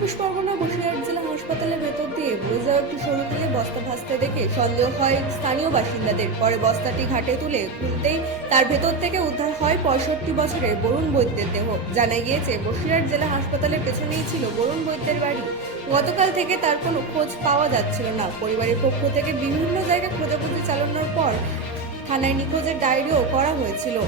পরগনা বসিরহাট জেলা হাসপাতালের ভেতর দিয়ে বয়ে যাওয়া একটি সরু খালে বস্তা ভাসতে দেখে সন্দেহ হয় স্থানীয় বাসিন্দাদের। পরে বস্তাটি ঘাটে তুলে খুলতেই তার ভেতর থেকে উদ্ধার হয় 65 বছরের বরুণ বৈদ্যের দেহ। জানা গিয়েছে, বসিরহাট জেলা হাসপাতালের পেছনেই ছিল বরুণ বৈদ্যের বাড়ি। গতকাল থেকে তার কোনো খোঁজ পাওয়া যাচ্ছিল না। পরিবারের পক্ষ থেকে বিভিন্ন জায়গায় খোঁজাখুঁজি চালানোর পর থানায় নিখোঁজের ডায়েরিও করা হয়েছিল।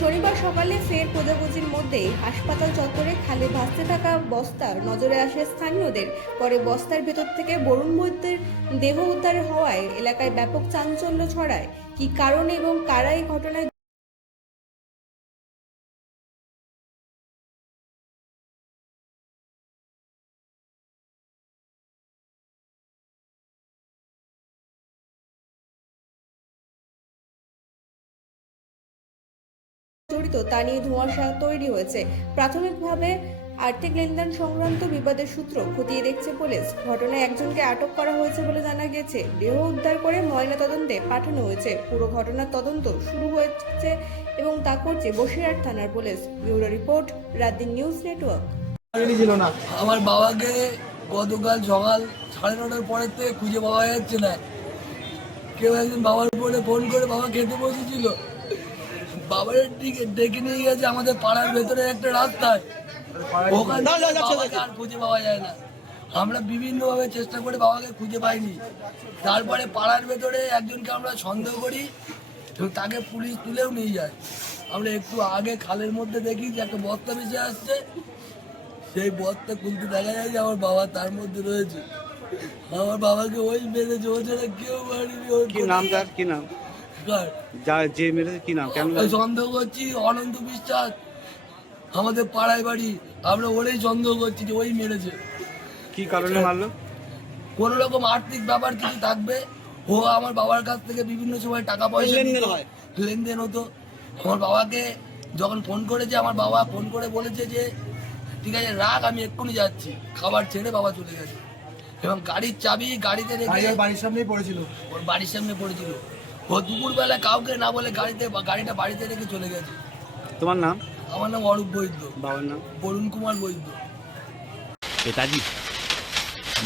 শনিবার সকালে ফের খোঁজাখুঁজির মধ্যেই হাসপাতাল চত্বরে খালে ভাসতে থাকা বস্তা নজরে আসে স্থানীয়দের। পরে বস্তার ভেতর থেকে বরুণ বৈদ্যের দেহ উদ্ধার হওয়ায় এলাকায় ব্যাপক চাঞ্চল্য ছড়ায়। কী কারণে এবং কারা এই ঘটনায় জড়িত তা নিয়ে ধোঁয়াশা তৈরি হয়েছে। প্রাথমিকভাবে আর্থিক লেনদেন সংক্রান্ত বিবাদের সূত্র খতিয়ে দেখছে পুলিশ। ঘটনায় একজনকে আটক করা হয়েছে বলে জানা গেছে। দেহ উদ্ধার করে ময়নাতদন্তে পাঠানো হয়েছে। পুরো ঘটনার তদন্ত শুরু হয়েছে এবং তা করছে বসিরহাট থানার police. Bureau report, রাতদিন news network. আমার বাবাকে গতকাল সকাল 9:30টার পরের থেকে খুঁজে পাওয়া যাচ্ছে না। কেউ একজন বাবার উপরে ফোন করে বাবা খেতে বসেছিল, বাবার দিকে ডেকে নিয়ে গেছে আমাদের পাড়ার ভেতরে একটা রাস্তায়, ওখানে বাবাকে আর খুঁজে পাওয়া যায় না। আমরা বিভিন্নভাবে চেষ্টা করে বাবাকে খুঁজে পাইনি। তারপরে পাড়ার ভেতরে একজনকে আমরা সন্দেহ করি এবং তাকে পুলিশ তুলেও নিয়ে যায়। আমরা একটু আগে খালের মধ্যে দেখি যে একটা বস্তা ভেসে আসছে, সেই বস্তা খুলতে দেখা যায় যে আমার বাবা তার মধ্যে রয়েছে। আমার বাবাকে ওই মেরেছে, ও ছাড়া কেউ মারিনি। কি নাম তার? কি নাম? যে মেরেছে কি নাম? কেন সন্দেহ করছি অনন্ত বিশ্বাস, আমাদের পাড়ায় বাড়ি। আমরা ওরেই সন্দেহ করছি যে ওই মেরেছে। কি কারণে মারলো? কোন রকম আর্থিক ব্যাপার কিছু থাকবে। ও আমার বাবার কাছ থেকে বিভিন্ন সময় টাকা পয়সা লেনদেন হতো। আমার বাবাকে যখন ফোন করেছে, আমার বাবা ফোন করে বলেছে যে ঠিক আছে রাখ, আমি এক্ষুনি যাচ্ছি। খাবার ছেড়ে বাবা চলে গেছে এবং গাড়ির চাবি গাড়িতে রেখে বাড়ির সামনেই পড়েছিল। ওর বাড়ির সামনে পড়েছিল। ও দুপুরবেলা কাউকে না বলে গাড়িটা বাড়িতে রেখে চলে গেছে। তোমার নাম? আমার নাম অরূপ বৈদ্য। বাবার নাম? বরুণ কুমার বৈদ্য। পিতাজি।